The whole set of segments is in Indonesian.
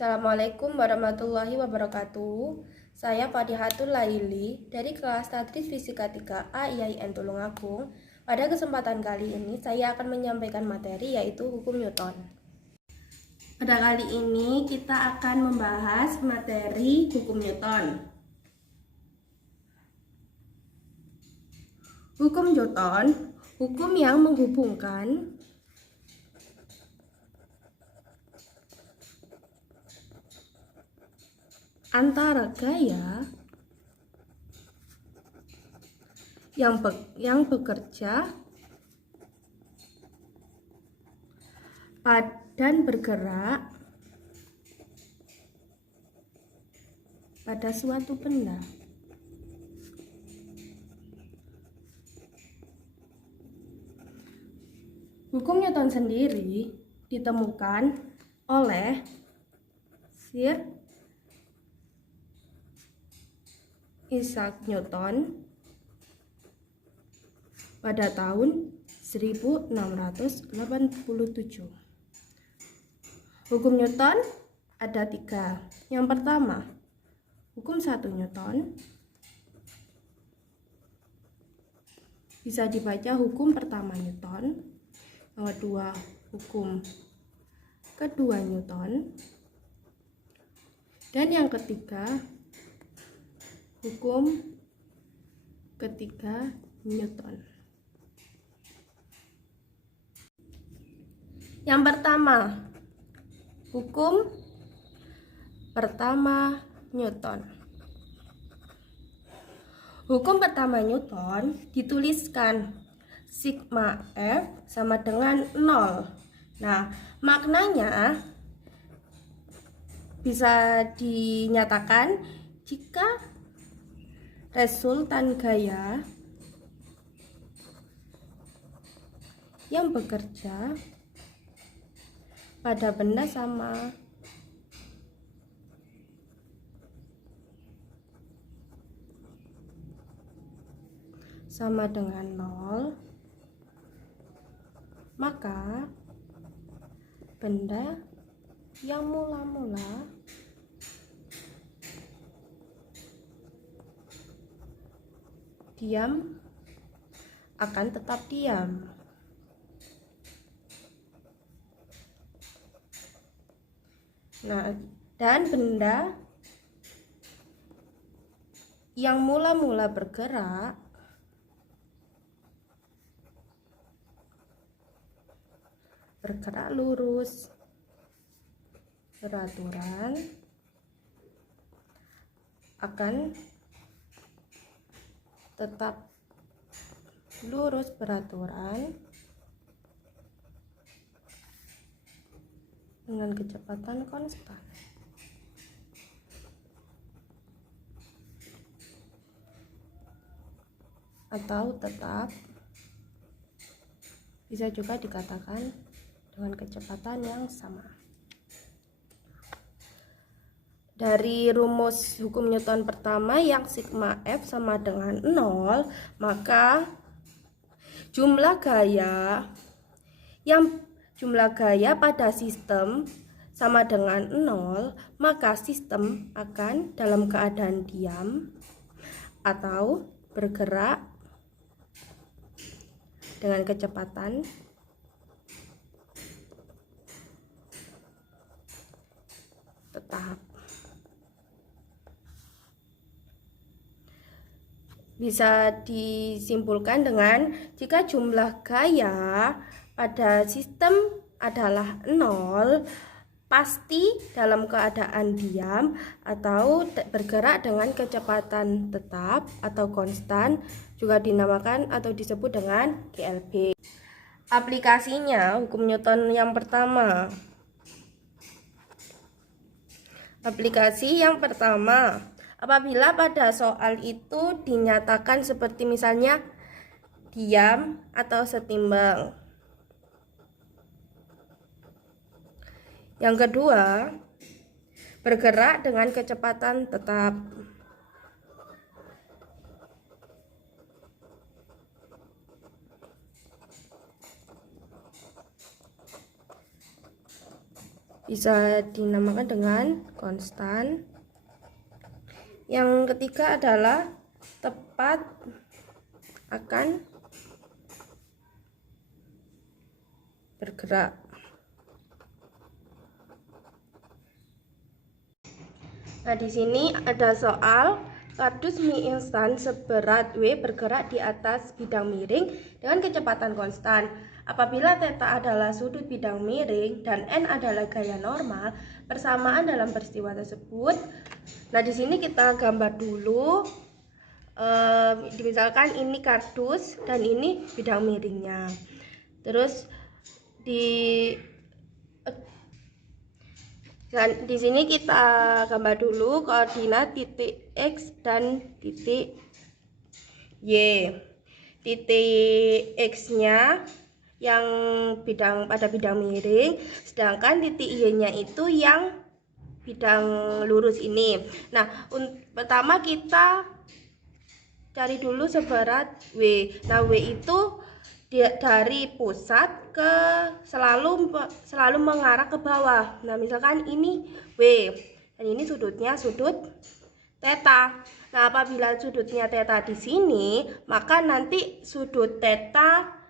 Assalamualaikum warahmatullahi wabarakatuh. Saya Fadihatul Laili dari kelas Tadris Fisika 3A IAIN Tulungagung. Pada kesempatan kali ini saya akan menyampaikan materi yaitu hukum Newton. Pada kali ini kita akan membahas materi hukum Newton. Hukum Newton, hukum yang menghubungkan antara gaya yang bekerja dan bergerak pada suatu benda. Hukum Newton sendiri ditemukan oleh Sir Isaac Newton pada tahun 1687. Hukum Newton ada 3. Yang pertama, hukum 1 Newton. Bisa dibaca hukum pertama Newton. Yang kedua, hukum kedua Newton. Dan yang ketiga, hukum ketiga Newton. Yang pertama, hukum pertama Newton. Hukum pertama Newton dituliskan sigma F sama dengan 0. Nah, maknanya bisa dinyatakan jika resultan gaya yang bekerja pada benda sama dengan 0, maka benda yang mula-mula diam akan tetap diam. Nah, dan benda yang mula-mula bergerak lurus beraturan akan tetap lurus beraturan dengan kecepatan konstan. Atau tetap bisa juga dikatakan dengan kecepatan yang sama. Dari rumus hukum Newton pertama yang sigma F sama dengan 0, maka jumlah gaya pada sistem sama dengan 0, maka sistem akan dalam keadaan diam atau bergerak dengan kecepatan tetap. Bisa disimpulkan dengan jika jumlah gaya pada sistem adalah 0, pasti dalam keadaan diam atau bergerak dengan kecepatan tetap atau konstan, juga dinamakan atau disebut dengan GLB. Aplikasinya hukum Newton yang pertama. Aplikasi yang pertama, apabila pada soal itu dinyatakan seperti misalnya diam atau setimbang. Yang kedua, bergerak dengan kecepatan tetap. bisa dinamakan dengan konstan. Yang ketiga adalah tepat akan bergerak. Nah, di sini ada soal kardus mie instan seberat W bergerak di atas bidang miring dengan kecepatan konstan. Apabila θ adalah sudut bidang miring dan N adalah gaya normal, persamaan dalam peristiwa tersebut. Nah, di sini kita gambar dulu. Misalkan ini kardus dan ini bidang miringnya. Terus di sini kita gambar dulu koordinat titik X dan titik Y. Titik X-nya yang pada bidang miring, sedangkan titik Y-nya itu yang bidang lurus ini. Nah, pertama kita cari dulu seberat W. Nah, W itu dari pusat ke selalu mengarah ke bawah. Nah, misalkan ini W dan ini sudutnya sudut theta. Nah, apabila sudutnya theta di sini, maka nanti sudut theta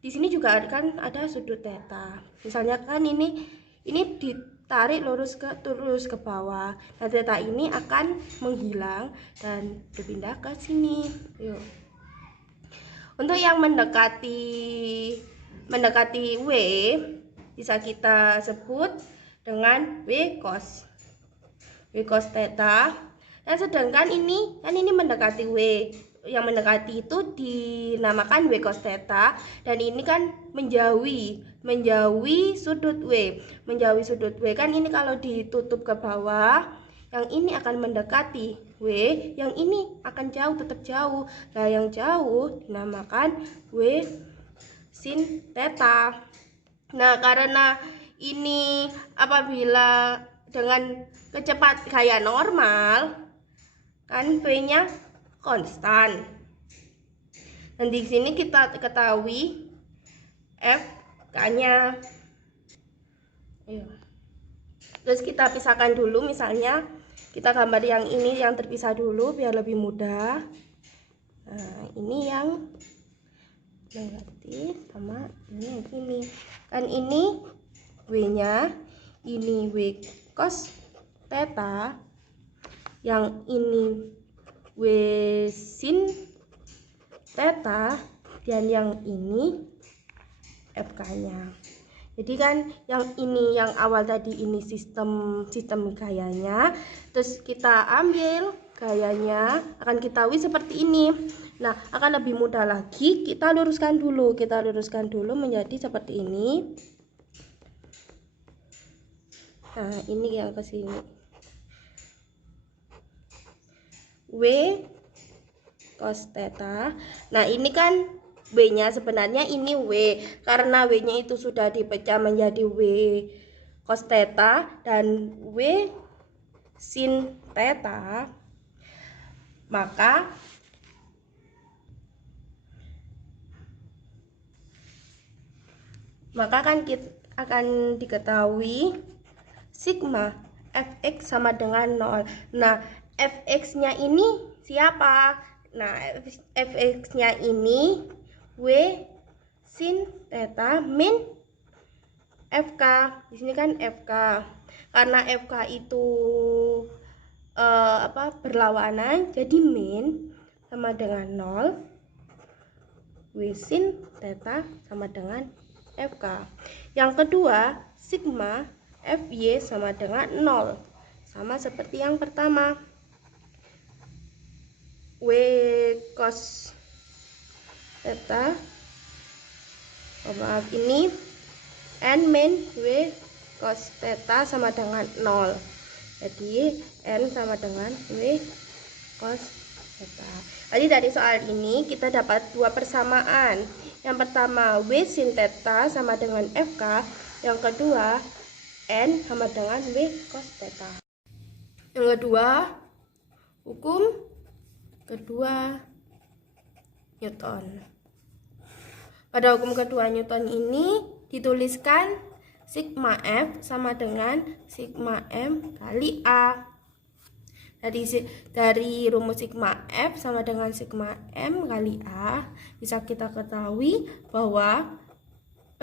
di sini juga kan ada sudut theta. Misalnya kan ini ditarik terus ke bawah. Nah, theta ini akan menghilang dan berpindah ke sini. Yuk. Untuk yang mendekati W bisa kita sebut dengan W cos theta. Dan sedangkan ini kan ini mendekati W. Yang mendekati itu dinamakan W cos theta, dan ini kan menjauhi sudut W. Menjauhi sudut W kan ini kalau ditutup ke bawah, yang ini akan mendekati W, yang ini akan jauh, tetap jauh. Nah, yang jauh dinamakan W sin theta. Nah, karena ini apabila dengan kecepatan gaya normal, kan V-nya konstan. Dan di sini kita ketahui F-nya. Terus kita pisahkan dulu, misalnya kita gambar yang ini yang terpisah dulu biar lebih mudah. Nah, ini yang negatif sama ini yang ini. Kan ini W-nya, ini W cos theta, yang ini W sin theta, dan yang ini FK-nya. Jadi kan yang ini yang awal tadi ini sistem gayanya, terus kita ambil gayanya, akan kita seperti ini. Nah, akan lebih mudah lagi kita luruskan dulu menjadi seperti ini. Nah, ini yang ke sini W cos theta. Nah, ini kan W-nya sebenarnya ini W, karena W-nya itu sudah dipecah menjadi W cos theta dan W sin theta, maka kan kita akan diketahui sigma fx sama dengan 0. Nah, fx-nya ini siapa? Nah, fx-nya ini W sin theta min FK. Di sini kan FK. Karena FK itu berlawanan, jadi min sama dengan 0. W sin theta sama dengan FK. Yang kedua, sigma FY sama dengan 0. Sama seperti yang pertama. W cos theta, maaf, ini N min W cos theta sama dengan 0. Jadi N sama dengan W cos theta. Jadi dari soal ini kita dapat dua persamaan. Yang pertama W sin theta sama dengan FK. Yang kedua N sama dengan W cos theta. Yang kedua, hukum kedua Newton. Pada hukum kedua Newton ini dituliskan sigma F sama dengan sigma M kali A. Dari rumus sigma F sama dengan sigma M kali A, bisa kita ketahui bahwa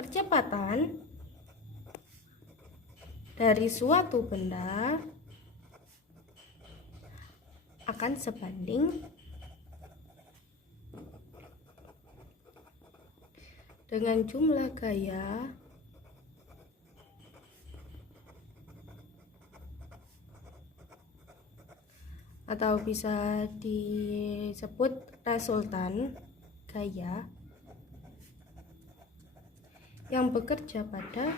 percepatan dari suatu benda akan sebanding dengan jumlah gaya atau bisa disebut resultan gaya yang bekerja pada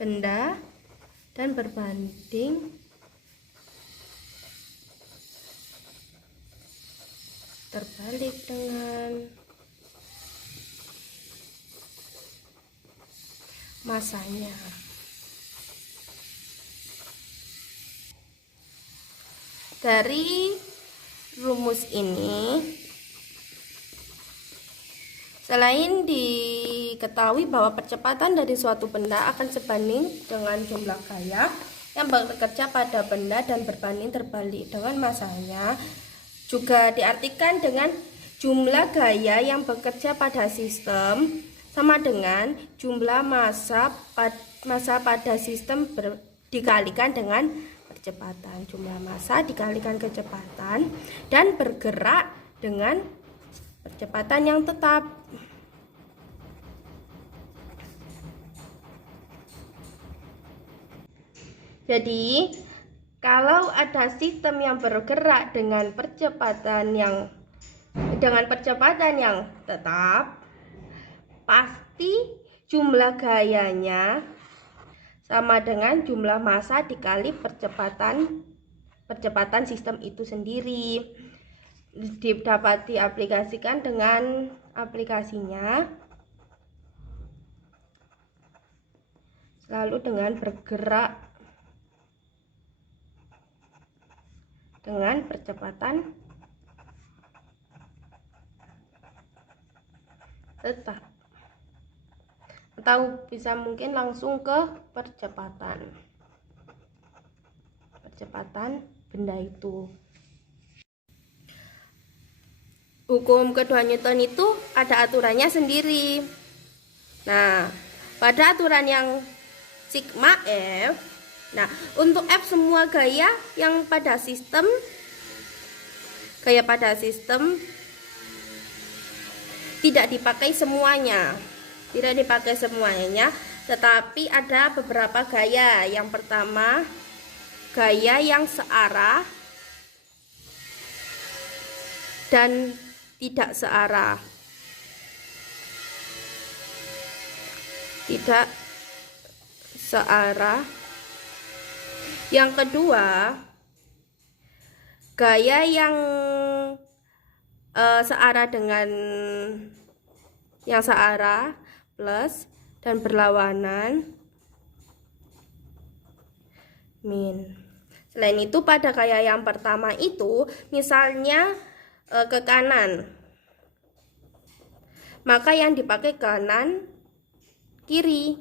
benda dan berbanding terbalik dengan masanya. Dari rumus ini, selain diketahui bahwa percepatan dari suatu benda akan sebanding dengan jumlah gaya yang bekerja pada benda dan berbanding terbalik dengan masanya, juga diartikan dengan jumlah gaya yang bekerja pada sistem sama dengan jumlah massa pada sistem dikalikan dengan kecepatan. Jumlah massa dikalikan kecepatan dan bergerak dengan percepatan yang tetap. Jadi, kalau ada sistem yang bergerak dengan percepatan yang tetap, pasti jumlah gayanya sama dengan jumlah massa dikali percepatan sistem itu sendiri. Dapat diaplikasikan dengan aplikasinya selalu dengan bergerak dengan percepatan tetap, atau bisa mungkin langsung ke percepatan benda itu. Hukum kedua Newton itu ada aturannya sendiri. Nah, pada aturan yang sigma F, nah untuk F semua gaya yang pada sistem tidak dipakai semuanya, tetapi ada beberapa gaya. Yang pertama, gaya yang searah dan tidak searah. Yang kedua, gaya yang searah dengan yang searah plus dan berlawanan min. Selain itu, pada gaya yang pertama itu, misalnya ke kanan, maka yang dipakai kanan kiri.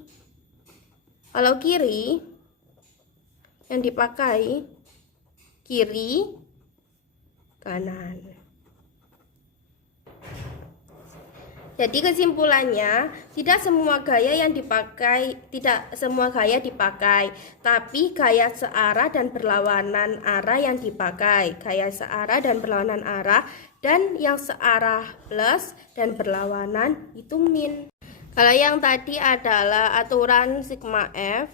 Kalau kiri, yang dipakai kiri kanan. Jadi kesimpulannya, tidak semua gaya dipakai, tapi gaya searah dan berlawanan arah yang dipakai. Gaya searah dan berlawanan arah, dan yang searah plus dan berlawanan itu min. Kalau yang tadi adalah aturan sigma F,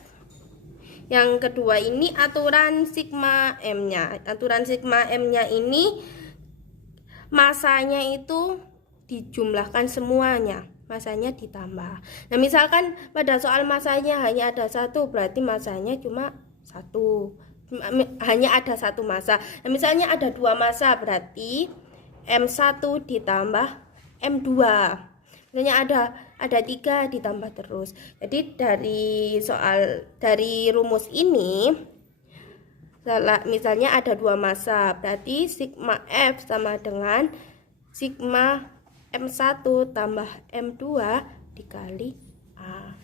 yang kedua ini aturan sigma M-nya. Aturan sigma M-nya ini masanya itu dijumlahkan semuanya, masanya ditambah. Nah, misalkan pada soal masanya hanya ada satu, berarti masanya cuma satu, hanya ada satu massa. Nah, misalnya ada dua massa, berarti M1 ditambah M2. Misalnya ada 3 ditambah terus. Jadi dari rumus ini, misalnya ada dua massa, berarti sigma F sama dengan sigma M1 tambah M2 dikali A.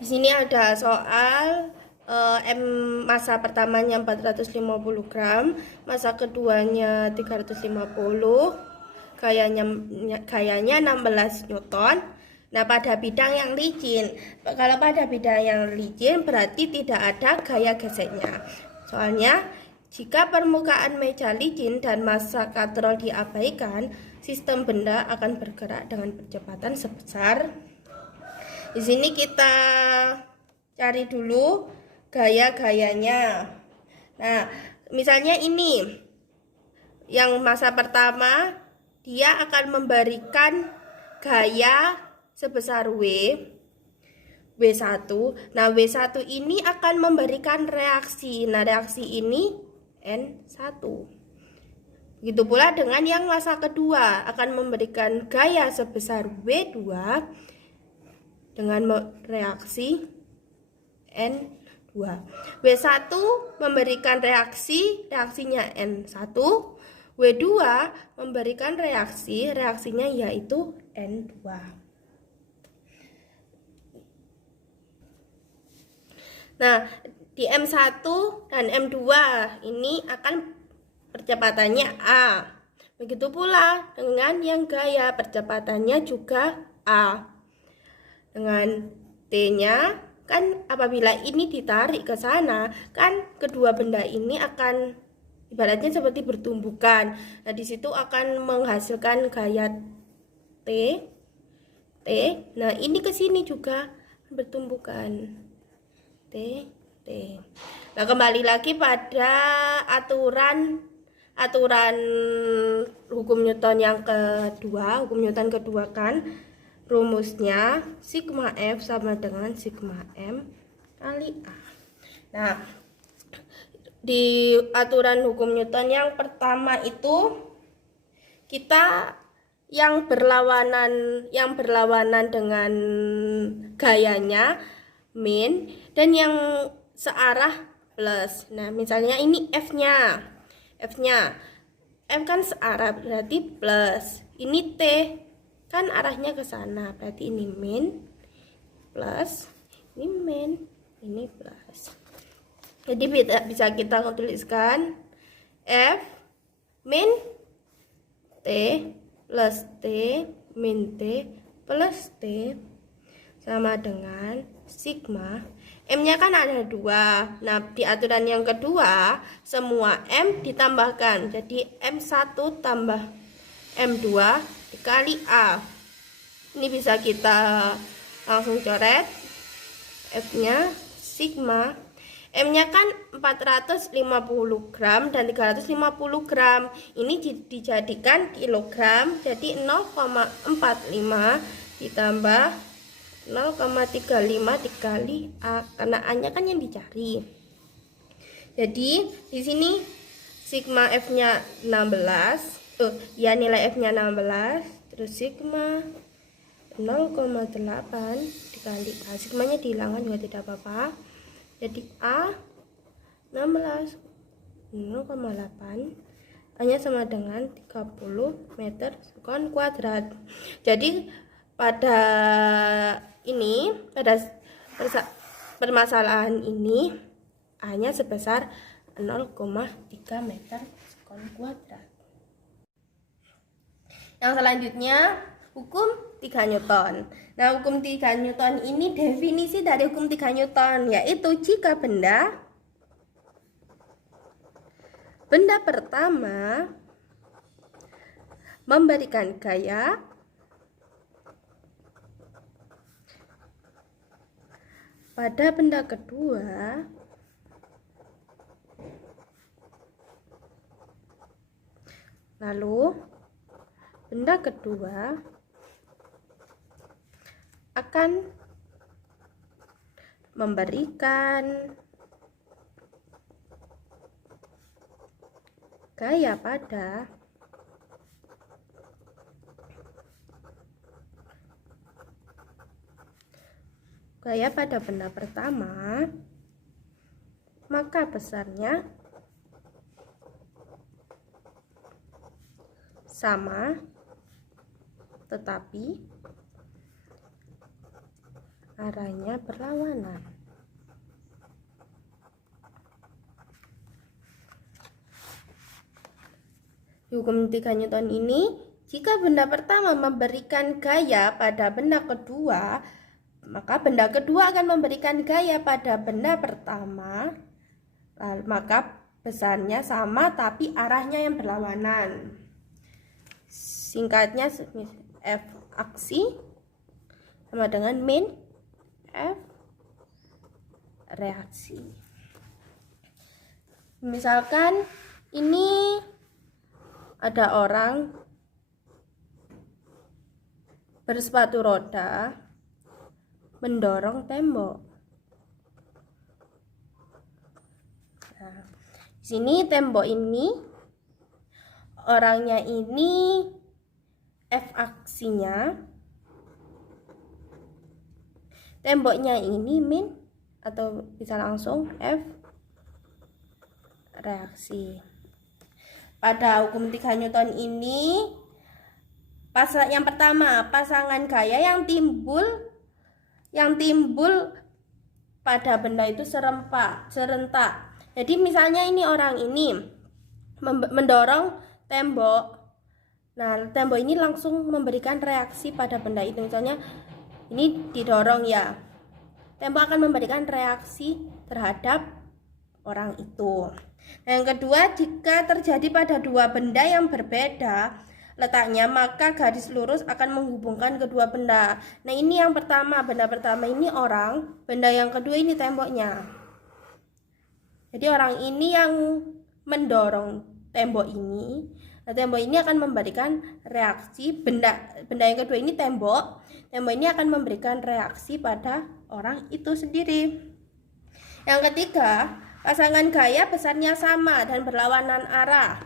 Di sini ada soal M massa pertamanya 450 gram, massa keduanya 350, gayanya 16 Newton. Nah, pada bidang yang licin, kalau pada bidang yang licin berarti tidak ada gaya geseknya. Soalnya jika permukaan meja licin dan massa katrol diabaikan, sistem benda akan bergerak dengan percepatan sebesar. Di sini kita cari dulu gaya-gayanya. Nah, misalnya ini yang massa pertama, dia akan memberikan gaya sebesar W1. Nah, W1 ini akan memberikan reaksi. Nah, reaksi ini N1. Begitu pula dengan yang massa kedua akan memberikan gaya sebesar W2 dengan reaksi N2. W1 memberikan reaksinya N1. W2 memberikan reaksinya yaitu N2. Nah, di M1 dan M2 ini akan percepatannya A. Begitu pula dengan yang gaya, percepatannya juga A. Dengan T-nya, kan apabila ini ditarik ke sana, kan kedua benda ini akan ibaratnya seperti bertumbukan. Nah, di situ akan menghasilkan gaya T. Nah, ini ke sini juga bertumbukan. T. Nah, kembali lagi pada aturan hukum Newton yang kedua. Hukum Newton kedua kan rumusnya sigma F sama dengan sigma M kali A. Nah, di aturan hukum Newton yang pertama itu kita yang berlawanan dengan gayanya min dan yang searah plus. Nah, misalnya ini F-nya. F kan searah berarti plus. Ini T kan arahnya ke sana, berarti ini min plus, ini min, ini plus. Jadi bisa kita tuliskan F min T plus T min T plus T sama dengan sigma. M-nya kan ada 2. Nah, di aturan yang kedua semua M ditambahkan, jadi M1 tambah M2 dikali A. Ini bisa kita langsung coret. F-nya sigma. M-nya kan 450 gram dan 350 gram. Ini dijadikan kilogram, jadi 0,45 ditambah 0,35 dikali A, karena A-nya kan yang dicari. Jadi di sini sigma F-nya 16. Ya, nilai F-nya 16, terus sigma 0,8 dikali A. Sigmanya dihilangkan juga tidak apa-apa. Jadi A 16 0,8 hanya sama dengan 30 meter sekon kuadrat. Jadi pada permasalahan ini hanya sebesar 0,3 meter sekon kuadrat. Yang selanjutnya hukum 3 Newton. Nah, hukum 3 Newton ini definisi dari hukum 3 Newton, yaitu jika benda pertama memberikan gaya pada benda kedua lalu benda kedua akan memberikan gaya pada benda pertama, maka besarnya sama tetapi arahnya berlawanan. Di hukum 3 Newton ini, jika benda pertama memberikan gaya pada benda kedua, maka benda kedua akan memberikan gaya pada benda pertama, maka besarnya sama tapi arahnya yang berlawanan. Singkatnya, F aksi sama dengan min F reaksi. Misalkan ini ada orang bersepatu roda mendorong tembok. Nah, di sini tembok ini, orangnya ini F aksinya, temboknya ini min atau bisa langsung F reaksi. Pada hukum 3 Newton ini, yang pertama, pasangan gaya yang timbul pada benda itu serentak. Jadi misalnya ini orang ini mendorong tembok. Nah, tembok ini langsung memberikan reaksi pada benda itu. Misalnya ini didorong ya. Tembok akan memberikan reaksi terhadap orang itu. Nah, yang kedua, jika terjadi pada dua benda yang berbeda letaknya, maka garis lurus akan menghubungkan kedua benda. Nah, ini yang pertama, benda pertama ini orang, benda yang kedua ini temboknya. Jadi orang ini yang mendorong tembok ini. Nah, tembok ini akan memberikan reaksi, benda yang kedua ini tembok ini akan memberikan reaksi pada orang itu sendiri. Yang ketiga, pasangan gaya besarnya sama dan berlawanan arah.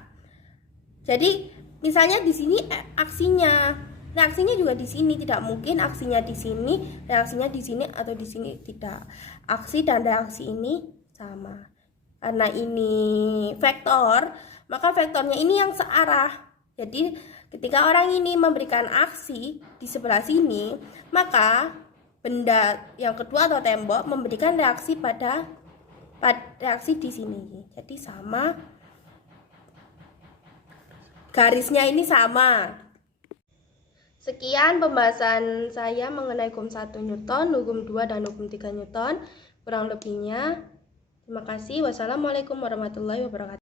Jadi misalnya di sini aksinya, reaksinya juga di sini, tidak mungkin aksinya di sini, reaksinya di sini atau di sini, tidak. Aksi dan reaksi ini sama. Karena ini vektor, maka vektornya ini yang searah. Jadi ketika orang ini memberikan aksi di sebelah sini, maka benda yang kedua atau tembok memberikan reaksi pada reaksi di sini. Jadi sama, garisnya ini sama. Sekian pembahasan saya mengenai hukum 1 Newton, hukum 2 dan hukum 3 Newton. Kurang lebihnya, terima kasih. Wassalamualaikum warahmatullahi wabarakatuh.